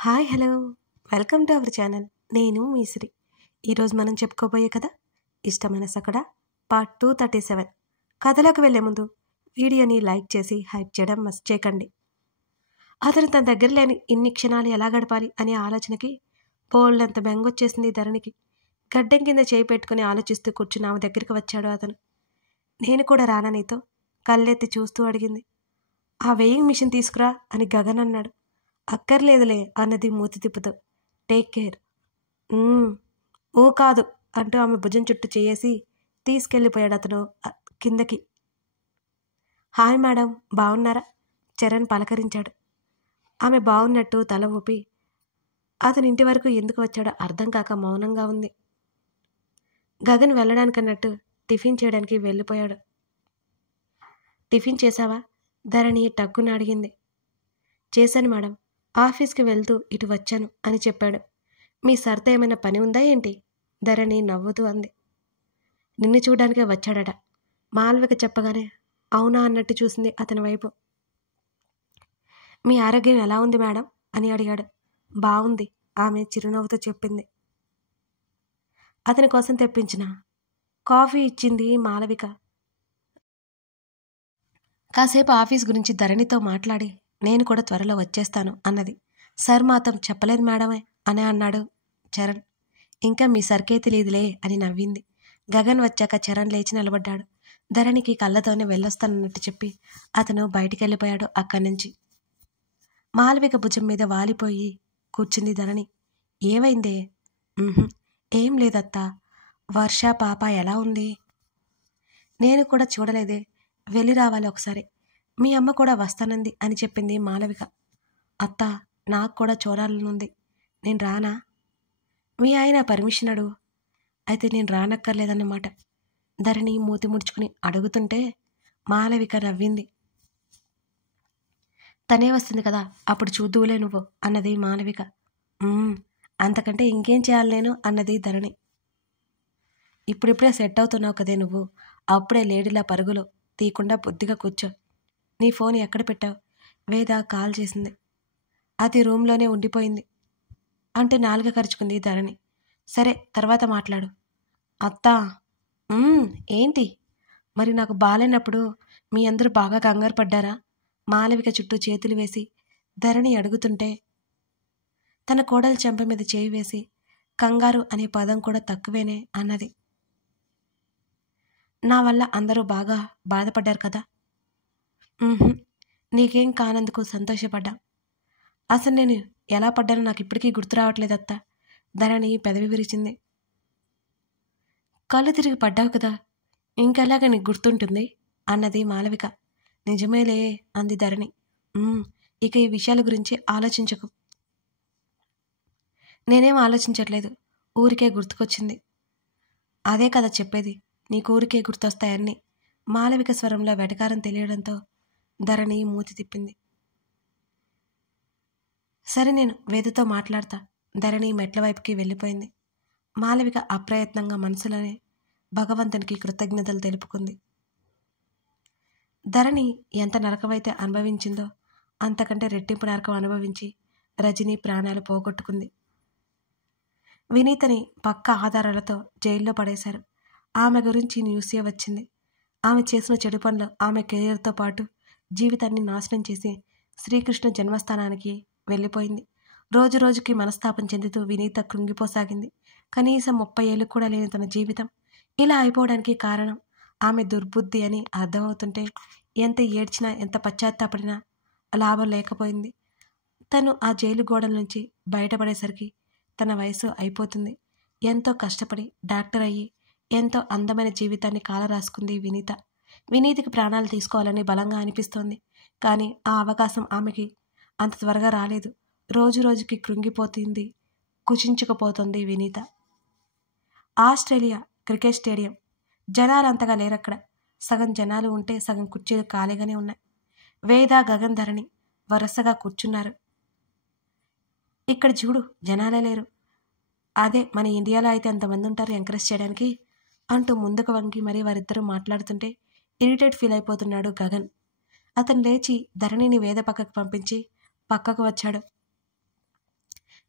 Hi hello welcome to our channel. నేను మీసిరి. ఈరోజు మనం చెప్పుకోబోయే కథ ఇష్టమైన సకడ పార్ట్ 237. కథలోకి వెళ్లే ముందు వీడియోని లైక్ చేసి హైప్ చేయడం మస్ట్ చేయకండి. అతను తన దగ్గర లేని ఇన్ని క్షణాలు ఎలా గడపాలి అనే ఆలోచనకి బోల్డంత బెంగొచ్చేసింది ధరణికి. గడ్డం కింద చేయి పెట్టుకుని ఆలోచిస్తూ కూర్చుని ఆమె దగ్గరికి వచ్చాడు అతను. నేను కూడా రానా నీతో? కళ్ళెత్తి చూస్తూ అడిగింది. ఆ వెయింగ్ మిషన్ తీసుకురా అని గగన్ అన్నాడు. అక్కర్లేదులే అన్నది మూతి తిప్పుతూ. Take care. ఊ కాదు అంటూ ఆమె భుజం చుట్టూ చేసి తీసుకెళ్ళిపోయాడు అతను కిందకి. హాయ్ మేడం, బాగున్నారా? చరణ్ పలకరించాడు. ఆమె బాగున్నట్టు తల ఊపి అతని ఇంటి వరకు ఎందుకు వచ్చాడో అర్థం కాక మౌనంగా ఉంది. గగన్ వెళ్ళడానికన్నట్టు టిఫిన్ చేయడానికి వెళ్ళిపోయాడు. టిఫిన్ చేశావా? ధరణి టక్కున అడిగింది. చేశాను మేడం, ఆఫీస్కి వెళ్తూ ఇటు వచ్చాను అని చెప్పాడు. మీ సర్తో ఏమైనా పని ఉందా ఏంటి? ధరణి నవ్వుతూ అంది. నిన్ను చూడడానికే వచ్చాడట. మాల్విక చెప్పగానే అవునా అన్నట్టు చూసింది అతని వైపు. మీ ఆరోగ్యం ఎలా ఉంది మేడం అని అడిగాడు. బాగుంది, ఆమె చిరునవ్వుతో చెప్పింది. అతని కోసం తెప్పించిన కాఫీ ఇచ్చింది మాలవిక. కాసేపు ఆఫీస్ గురించి ధరణితో మాట్లాడి నేను కూడా త్వరలో వచ్చేస్తాను అన్నది. సార్ మాత్రం చెప్పలేదు మేడమే అని అన్నాడు చరణ్. ఇంకా మీ సర్కే తెలియదులే అని నవ్వింది. గగన్ వచ్చాక చరణ్ లేచి నిలబడ్డాడు. ధరణికి కళ్ళతోనే వెళ్ళొస్తానన్నట్టు చెప్పి అతను బయటికి వెళ్ళిపోయాడు అక్కడి నుంచి. మాలవిక భుజం మీద వాలిపోయి కూర్చుంది ధరణి. ఏమైందే? ఏం లేదత్తా. వర్ష పాప ఎలా ఉంది? నేను కూడా చూడలేదే, వెళ్ళి రావాలి ఒకసారి. మీ అమ్మ కూడా వస్తానంది అని చెప్పింది మాలవిక. అత్తా, నాకు కూడా చూడాలనుంది, నేను రానా? మీ ఆయన పర్మిషన్ అడుగు. అయితే నేను రానక్కర్లేదన్నమాట. ధరణి మూతి ముడుచుకుని అడుగుతుంటే మాలవిక నవ్వింది. తనే వస్తుంది కదా, అప్పుడు చూద్దువులే నువ్వు అన్నది మాలవిక. అంతకంటే ఇంకేం చేయాలి నేను అన్నది ధరణి. ఇప్పుడిప్పుడే సెట్ అవుతున్నావు కదే నువ్వు, అప్పుడే లేడీలా పరుగులు తీయకుండా బుద్ధిగా కూర్చో. నీ ఫోన్ ఎక్కడ పెట్టావు? వేద కాల్ చేసింది. అది రూమ్లోనే ఉండిపోయింది అంటూ నాలుక కరుచుకుంది ధరణి. సరే, తర్వాత మాట్లాడు. అత్తా. ఏంటి? మరి నాకు బాలేనప్పుడు మీ అందరూ బాగా కంగారు పడ్డారా? మాలవిక చుట్టూ చేతులు వేసి ధరణి అడుగుతుంటే తన కోడలి చెంప మీద చేయి వేసి కంగారు అనే పదం కూడా తక్కువేనే అన్నది. నా వల్ల అందరూ బాగా బాధపడ్డారు కదా. నీకేం కానందుకు సంతోషపడ్డా. అసలు నేను ఎలా పడ్డానో నాకు ఇప్పటికీ గుర్తు రావట్లేదత్తా. ధరణి పెదవి విరిచింది. కళ్ళు తిరిగి పడ్డావు కదా, ఇంకెలాగ నీకు గుర్తుంటుంది అన్నది మాలవిక. నిజమేలే అంది ధరణి. ఇక ఈ విషయాల గురించి ఆలోచించకు. నేనేం ఆలోచించట్లేదు, ఊరికే గుర్తుకొచ్చింది. అదే కదా చెప్పేది, నీకు ఊరికే గుర్తొస్తాయన్నీ. మాలవిక స్వరంలో వెటకారం తెలియడంతో ధరణి మూతి తిప్పింది. సరే, నేను వేదతో మాట్లాడతా. ధరణి మెట్ల వైపుకి వెళ్ళిపోయింది. మాలవిక అప్రయత్నంగా మనసులోనే భగవంతునికి కృతజ్ఞతలు తెలుపుకుంది. ధరణి ఎంత నరకమైతే అనుభవించిందో అంతకంటే రెట్టింపు నరకం అనుభవించి రజని ప్రాణాలు పోగొట్టుకుంది. వినీతని పక్కా ఆధారాలతో జైల్లో పడేశారు. ఆమె గురించి న్యూసే వచ్చింది. ఆమె చేసిన చెడు పనులు ఆమె కెరీర్తో పాటు జీవితాన్ని నాశనం చేసి శ్రీకృష్ణ జన్మస్థానానికి వెళ్ళిపోయింది. రోజు రోజుకి మనస్తాపం చెందుతూ వినీత కృంగిపోసాగింది. కనీసం 30 ఏళ్ళు కూడా లేని తన జీవితం ఇలా అయిపోవడానికి కారణం ఆమె దుర్బుద్ధి అని అర్థమవుతుంటే ఎంత ఏడ్చినా ఎంత పశ్చాత్తాపడినా లాభం లేకపోయింది. తను ఆ జైలు గోడల నుంచి బయటపడేసరికి తన వయసు అయిపోతుంది. ఎంతో కష్టపడి డాక్టర్ అయ్యి ఎంతో అందమైన జీవితాన్ని కాలరాసుకుంది వినీత. వినీతికి ప్రాణాలు తీసుకోవాలని బలంగా అనిపిస్తోంది. కానీ ఆ అవకాశం ఆమెకి అంత త్వరగా రాలేదు. రోజు రోజుకి కృంగిపోతుంది, కుచించుకుపోతుంది వినీత. Australia cricket stadium. జనాలు అంతగా లేరక్కడ. సగం జనాలు ఉంటే సగం కుర్చీలు ఖాళీగానే ఉన్నాయి. వేద, గగన్, ధరణి వరుసగా కూర్చున్నారు. ఇక్కడ చూడు, జనాలే లేరు. అదే మన ఇండియాలో అయితే ఎంతమంది ఉంటారు ఎంకరేజ్ చేయడానికి అంటూ ముందుకు వంగి మరీ వారిద్దరూ మాట్లాడుతుంటే ఇరిటేట్ ఫీల్ అయిపోతున్నాడు గగన్. అతను లేచి ధరణిని వేద పక్కకు పంపించి పక్కకు వచ్చాడు.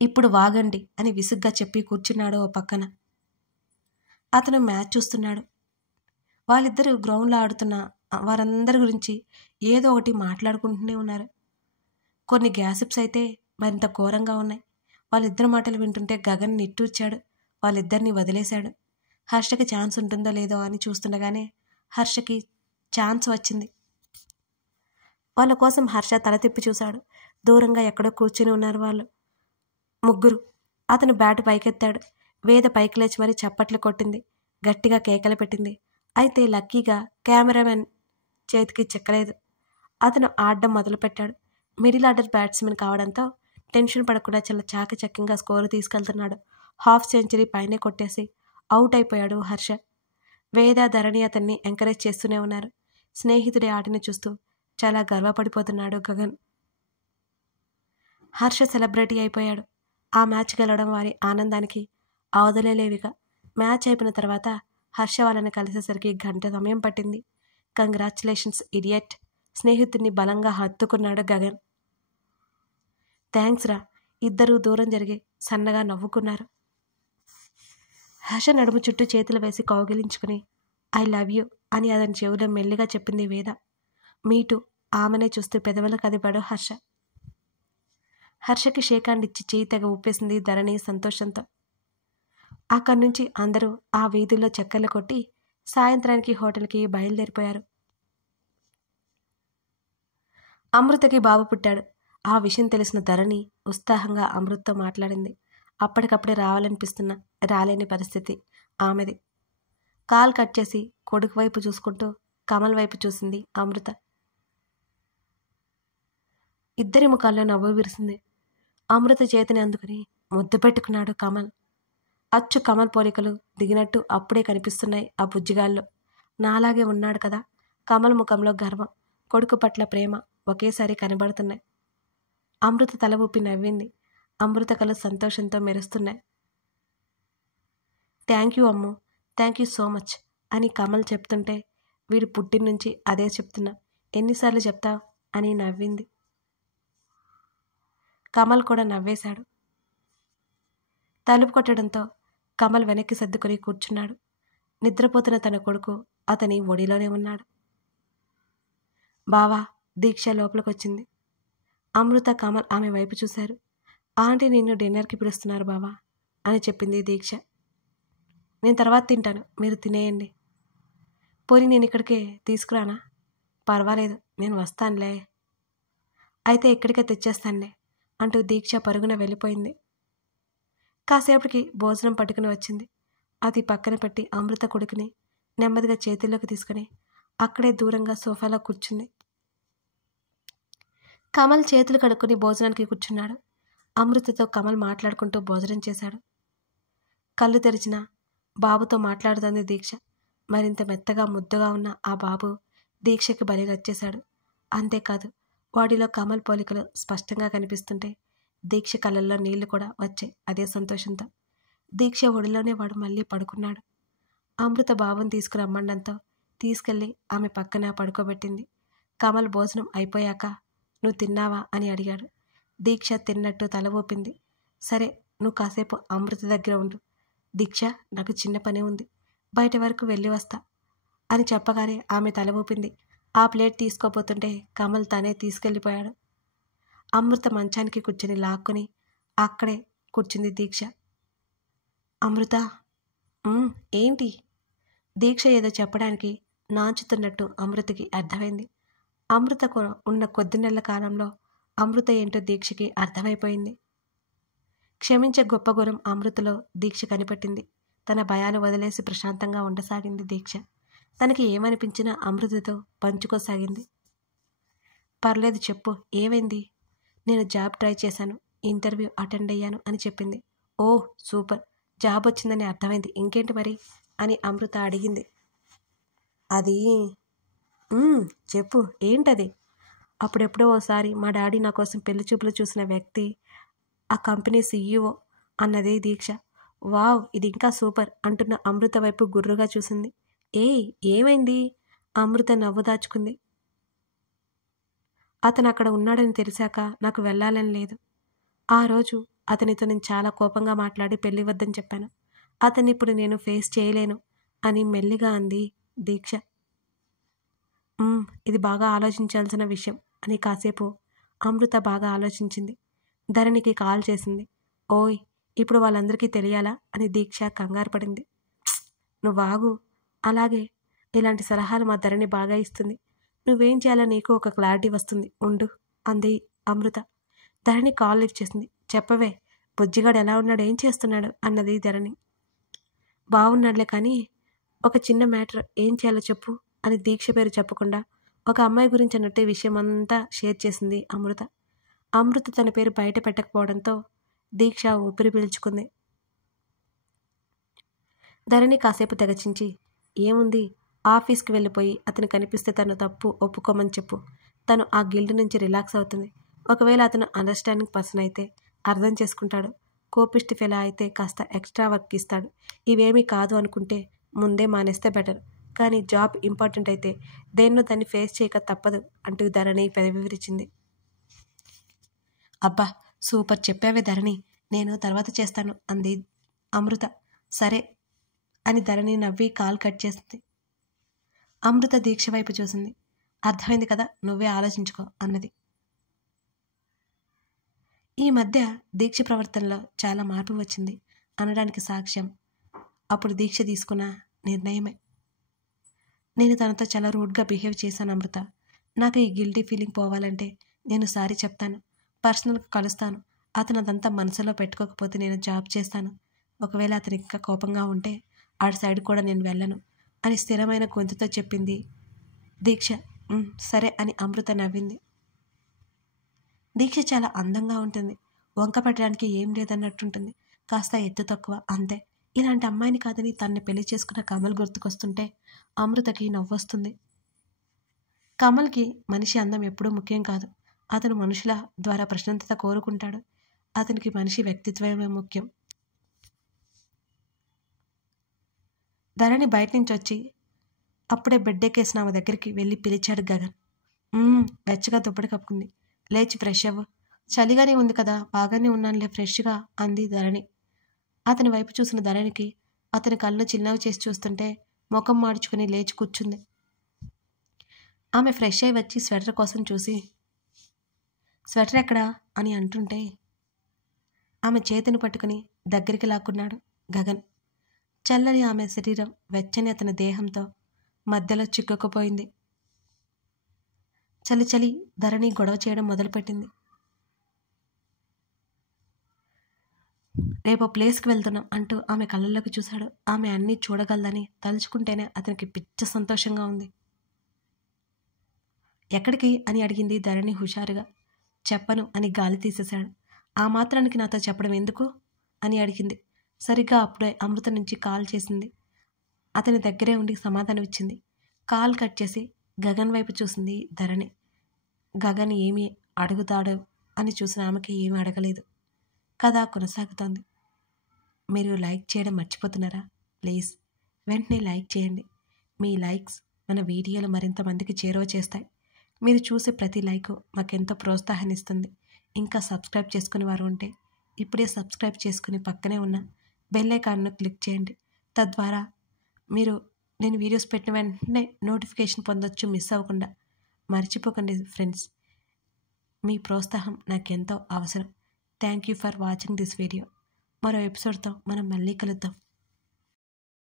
ఇప్పుడు వాగండి అని విసుగ్గా చెప్పి కూర్చున్నాడు ఓ పక్కన. అతను మ్యాచ్ చూస్తున్నాడు. వాళ్ళిద్దరూ గ్రౌండ్లో ఆడుతున్న వారందరి గురించి ఏదో ఒకటి మాట్లాడుకుంటూనే ఉన్నారు. కొన్ని గ్యాసిప్స్ అయితే మరింత ఘోరంగా ఉన్నాయి. వాళ్ళిద్దరి మాటలు వింటుంటే గగన్ నిట్టూర్చాడు. వాళ్ళిద్దరిని వదిలేశాడు. హర్షకి ఛాన్స్ ఉంటుందో లేదో అని చూస్తుండగానే హర్షకి ఛాన్స్ వచ్చింది. వాళ్ళ కోసం హర్ష తల తిప్పి చూశాడు. దూరంగా ఎక్కడో కూర్చుని ఉన్నారు వాళ్ళు ముగ్గురు. అతను బ్యాట్ పైకెత్తాడు. వేద పైకి లేచి మరీ చప్పట్లు కొట్టింది. గట్టిగా కేకలు పెట్టింది. అయితే లక్కీగా కెమెరామెన్ చేతికి చిక్కలేదు. అతను ఆడడం మొదలుపెట్టాడు. మిడిల్ ఆర్డర్ బ్యాట్స్మెన్ కావడంతో టెన్షన్ పడకుండా చాలా చాకచక్యంగా స్కోరు తీసుకెళ్తున్నాడు. హాఫ్ సెంచరీ పైనే కొట్టేసి అవుట్ అయిపోయాడు హర్ష. వేద, ధరణి అతన్ని ఎంకరేజ్ చేస్తూనే ఉన్నారు. స్నేహితుడి ఆటని చూస్తూ చాలా గర్వపడిపోతున్నాడు గగన్. హర్ష సెలబ్రిటీ అయిపోయాడు. ఆ మ్యాచ్ గెలవడం వారి ఆనందానికి అవధులేవిగా. మ్యాచ్ అయిపోయిన తర్వాత హర్ష వాళ్ళని కలిసేసరికి గంట సమయం పట్టింది. Congratulations idiot. స్నేహితుడిని బలంగా హత్తుకున్నాడు గగన్. థ్యాంక్స్ రా. ఇద్దరూ దూరం జరిగి సన్నగా నవ్వుకున్నారు. హర్ష నడుము చుట్టూ చేతులు వేసి కౌగిలించుకుని ఐ లవ్ యూ అని అతని చెవిలో మెల్లిగా చెప్పింది వేద. మీటు ఆమెనే చూస్తూ పెదవులు కదిపాడు హర్ష. హర్షకి షేకాండ్ ఇచ్చి చేయి తెగ ఊపేసింది ధరణి సంతోషంతో. అక్కడి నుంచి అందరూ ఆ వీధుల్లో చక్కర్లు కొట్టి సాయంత్రానికి హోటల్కి బయలుదేరిపోయారు. అమృతకి బాబు పుట్టాడు. ఆ విషయం తెలిసిన ధరణి ఉత్సాహంగా అమృతతో మాట్లాడింది. అప్పటికప్పుడే రావాలనిపిస్తున్నా రాలేని పరిస్థితి ఆమెది. కాల్ కట్ చేసి కొడుకు వైపు చూసుకుంటూ కమల్ వైపు చూసింది అమృత. ఇద్దరి ముఖాల్లో నవ్వు విరిసింది. అమృత చేతిని అందుకుని ముద్దు పెట్టుకున్నాడు కమల్. అచ్చు కమల్ పోలికలు దిగినట్టు అప్పుడే కనిపిస్తున్నాయి ఆ బుజ్జిగాల్లో. నాలాగే ఉన్నాడు కదా. కమల్ ముఖంలో గర్వం, కొడుకు పట్ల ప్రేమ ఒకేసారి కనబడుతున్నాయి. అమృత తల ఊపి నవ్వింది. అమృత కళ్ళు సంతోషంతో మెరుస్తున్నాయి. Thank you Ammu, thank you so much అని కమల్ చెప్తుంటే వీడు పుట్టినుంచి అదే చెప్తున్నా, ఎన్నిసార్లు చెప్తావు అని నవ్వింది. కమల్ కూడా నవ్వేశాడు. తలుపు కొట్టడంతో కమల్ వెనక్కి సర్దుకొని కూర్చున్నాడు. నిద్రపోతున్న తన కొడుకు అతని ఒడిలోనే ఉన్నాడు. బావా, దీక్ష లోపలికొచ్చింది. అమృత, కమల్ ఆమె వైపు చూశారు. ఆంటీ నిన్ను డిన్నర్కి పిలుస్తున్నారు బావా అని చెప్పింది దీక్ష. నేను తర్వాత తింటాను, మీరు తినేయండి. పోనీ నేను ఇక్కడికే తీసుకురానా? పర్వాలేదు, నేను వస్తానులే. అయితే ఇక్కడికే తెచ్చేస్తానులే అంటూ దీక్ష పరుగున వెళ్ళిపోయింది. కాసేపటికి భోజనం పట్టుకుని వచ్చింది. అది పక్కన పెట్టి అమృత కొడుకుని నెమ్మదిగా చేతుల్లోకి తీసుకుని అక్కడే దూరంగా సోఫాలో కూర్చుంది. కమల్ చేతులు కడుక్కొని భోజనానికి కూర్చున్నాడు. అమృతతో కమల్ మాట్లాడుకుంటూ భోజనం చేశాడు. కళ్ళు తెరిచిన బాబుతో మాట్లాడుతోంది దీక్ష. మరింత మెత్తగా ముద్దుగా ఉన్న ఆ బాబు దీక్షకి బలి నచ్చేశాడు. అంతేకాదు, వాడిలో కమల్ పోలికలు స్పష్టంగా కనిపిస్తుంటే దీక్ష కళ్ళల్లో నీళ్లు కూడా వచ్చాయి అదే సంతోషంతో. దీక్ష ఒడిలోనే వాడు మళ్ళీ పడుకున్నాడు. అమృత బాబుని తీసుకురమ్మండంతో తీసుకెళ్లి ఆమె పక్కన పడుకోబెట్టింది. కమల్ భోజనం అయిపోయాక నువ్వు తిన్నావా అని అడిగాడు. దీక్ష తిన్నట్టు తల ఊపింది. సరే, నువ్వు కాసేపు అమృత దగ్గర ఉండు. దీక్ష, నాకు చిన్న పని ఉంది, బయట వరకు వెళ్ళి వస్తా అని చెప్పగానే ఆమె తల ఊపింది. ఆ ప్లేట్ తీసుకోపోతుంటే కమల్ తనే తీసుకెళ్ళిపోయాడు. అమృత మంచానికి కూర్చుని లాక్కుని అక్కడే కూర్చుంది దీక్ష. అమృత, ఏంటి? దీక్ష ఏదో చెప్పడానికి నాంచుతున్నట్టు అమృతకి అర్థమైంది. అమృతకు ఉన్న కొద్ది నెలల కాలంలో అమృత ఏంటో దీక్షకి అర్థమైపోయింది. క్షమించే గొప్ప గుణం అమృతలో దీక్ష కనిపెట్టింది. తన భయాలు వదిలేసి ప్రశాంతంగా ఉండసాగింది దీక్ష. తనకి ఏమనిపించినా అమృతతో పంచుకోసాగింది. పర్లేదు చెప్పు, ఏమైంది? నేను జాబ్ ట్రై చేశాను, ఇంటర్వ్యూ అటెండ్ అయ్యాను అని చెప్పింది. ఓహ్ సూపర్, జాబ్ వచ్చిందని అర్థమైంది, ఇంకేంటి మరి అని అమృత అడిగింది. అది చెప్పు, ఏంటది? అప్పుడెప్పుడో ఓసారి మా డాడీ నా కోసం పెళ్లి చూపులు చూసిన వ్యక్తి ఆ కంపెనీ CEO అన్నది దీక్ష. వావ్, ఇది ఇంకా సూపర్ అంటున్న అమృత వైపు గుర్రుగా చూసింది. ఏమైంది? అమృత నవ్వు దాచుకుంది. అతను అక్కడ ఉన్నాడని తెలిసాక నాకు వెళ్ళాలని లేదు. ఆ రోజు అతనితో నేను చాలా కోపంగా మాట్లాడి పెళ్లి వద్దని చెప్పాను. అతన్ని ఇప్పుడు నేను ఫేస్ చేయలేను అని మెల్లిగా అంది దీక్ష. ఇది బాగా ఆలోచించాల్సిన విషయం అని కాసేపు అమృత బాగా ఆలోచించింది. ధరణికి కాల్ చేసింది. ఓయ్, ఇప్పుడు వాళ్ళందరికీ తెలియాలా అని దీక్ష కంగారు పడింది. నువ్వాగు. అలాగే, ఇలాంటి సలహాలు మా ధరణి బాగా ఇస్తుంది. నువ్వేం చేయాలో నీకు ఒక క్లారిటీ వస్తుంది, ఉండు అంది అమృత. ధరణి కాల్ లిఫ్ట్ చేసింది. చెప్పవే, బుజ్జిగాడు ఎలా ఉన్నాడు, ఏం చేస్తున్నాడు అన్నది ధరణి. బాగున్నాడులే, కానీ ఒక చిన్న మ్యాటర్, ఏం చేయాలో చెప్పు అని దీక్ష పేరు చెప్పకుండా ఒక అమ్మాయి గురించి అన్నట్టే విషయం అంతా షేర్ చేసింది అమృత. అమృత తన పేరు బయట పెట్టకపోవడంతో దీక్ష ఊపిరి పీల్చుకుంది. ధరణి కాసేపు తెగచించి, ఏముంది, ఆఫీస్కి వెళ్ళిపోయి అతను కనిపిస్తే తను తప్పు ఒప్పుకోమని చెప్పు. తను ఆ గిల్డ్ నుంచి రిలాక్స్ అవుతుంది. ఒకవేళ అతను అండర్స్టాండింగ్ పర్సన్ అయితే అర్థం చేసుకుంటాడు. కోపిష్టి ఫెలా అయితే కాస్త ఎక్స్ట్రా వర్క్ ఇస్తాడు. ఇవేమీ కాదు అనుకుంటే ముందే మానేస్తే బెటర్. కానీ జాబ్ ఇంపార్టెంట్ అయితే దేన్నో దాన్ని ఫేస్ చేయక తప్పదు అంటూ ధరణి పెదవి విరిచింది. అబ్బా, సూపర్ చెప్పావే ధరణి, నేను తర్వాత చేస్తాను అంది అమృత. సరే అని ధరణి నవ్వి కాల్ కట్ చేసింది. అమృత దీక్ష వైపు చూసింది. అర్థమైంది కదా, నువ్వే ఆలోచించుకో అన్నది. ఈ మధ్య దీక్ష ప్రవర్తనలో చాలా మార్పు వచ్చింది అనడానికి సాక్ష్యం అప్పుడు దీక్ష తీసుకున్న నిర్ణయమే. నేను తనతో చాలా రూడ్గా బిహేవ్ చేశాను అమృత. నాకు ఈ గిల్టీ ఫీలింగ్ పోవాలంటే నేను సారీ చెప్తాను, పర్సనల్గా కలుస్తాను. అతను అదంతా మనసులో పెట్టుకోకపోతే నేను జాబ్ చేస్తాను. ఒకవేళ అతను ఇంకా కోపంగా ఉంటే ఆడి సైడ్ కూడా నేను వెళ్ళను అని స్థిరమైన గొంతుతో చెప్పింది దీక్ష. సరే అని అమృత నవ్వింది. దీక్ష చాలా అందంగా ఉంటుంది. వంక పెట్టడానికి ఏం లేదన్నట్టుంటుంది. కాస్త ఎత్తు తక్కువ, అంతే. ఇలాంటి అమ్మాయిని కాదని తన్ని పెళ్లి చేసుకున్న కమల్ గుర్తుకొస్తుంటే అమృతకి నవ్వొస్తుంది. కమల్కి మనిషి అందం ఎప్పుడూ ముఖ్యం కాదు. అతను మనుషుల ద్వారా ప్రశాంతత కోరుకుంటాడు. అతనికి మనిషి వ్యక్తిత్వమే ముఖ్యం. ధరణి బయట నుంచి వచ్చి అప్పుడే బెడ్డెక్కేసిన ఆమె దగ్గరికి వెళ్ళి పిలిచాడు గగన్. వెచ్చగా దుప్పటి కప్పుకుంది. లేచి ఫ్రెష్ అవ్వు. చలిగానే ఉంది కదా, బాగానే ఉన్నానులే ఫ్రెష్గా అంది ధరణి. అతని వైపు చూసిన ధరణికి అతని కళ్ళు చిన్నవి చేసి చూస్తుంటే ముఖం మాడ్చుకుని లేచి కూర్చుంది. ఆమె ఫ్రెష్ అయి వచ్చి స్వెటర్ కోసం చూసి, స్వెటర్ ఎక్కడా అని అంటుంటే ఆమె చేతిని పట్టుకుని దగ్గరికి లాక్కున్నాడు గగన్. చల్లని ఆమె శరీరం వెచ్చని అతని దేహంతో మధ్యలో చిక్కుకుపోయింది. చలి చలి ధరణి గొడవ చేయడం మొదలుపెట్టింది. రేపో ప్లేస్కి వెళ్తున్నాం అంటూ ఆమె కళ్ళల్లోకి చూశాడు. ఆమె అన్నీ చూడగలదని తలుచుకుంటేనే అతనికి పిచ్చ సంతోషంగా ఉంది. ఎక్కడికి అని అడిగింది ధరణి హుషారుగా. చెప్పను అని గాలి తీసేశాడు. ఆ మాత్రానికి నాతో చెప్పడం ఎందుకు అని అడిగింది. సరిగ్గా అప్పుడే అమృత నుంచి కాల్ చేసింది. అతని దగ్గరే ఉండి సమాధానం ఇచ్చింది. కాల్ కట్ చేసి గగన్ వైపు చూసింది ధరణి. గగన్ ఏమి అడుగుతాడు అని చూసిన ఆమెకి ఏమీ అడగలేదు. కథ కొనసాగుతోంది. మీరు లైక్ చేయడం మర్చిపోతున్నారా? ప్లీజ్ వెంటనే లైక్ చేయండి. మీ లైక్స్ మన వీడియోలు మరింత మందికి చేరువ చేస్తాయి. మీరు చూసే ప్రతి లైక్ మాకెంతో ప్రోత్సాహాన్ని ఇస్తుంది. ఇంకా సబ్స్క్రైబ్ చేసుకునే వారు ఉంటే ఇప్పుడే సబ్స్క్రైబ్ చేసుకుని పక్కనే ఉన్న బెల్ ఐకాన్ను క్లిక్ చేయండి. తద్వారా మీరు నేను వీడియోస్ పెట్టిన వెంటనే నోటిఫికేషన్ పొందొచ్చు మిస్ అవ్వకుండా. మర్చిపోకండి ఫ్రెండ్స్, మీ ప్రోత్సాహం నాకెంతో అవసరం. Thank you for watching this video. మరో ఎపిసోడ్తో మనం మళ్ళీ కలుద్దాం.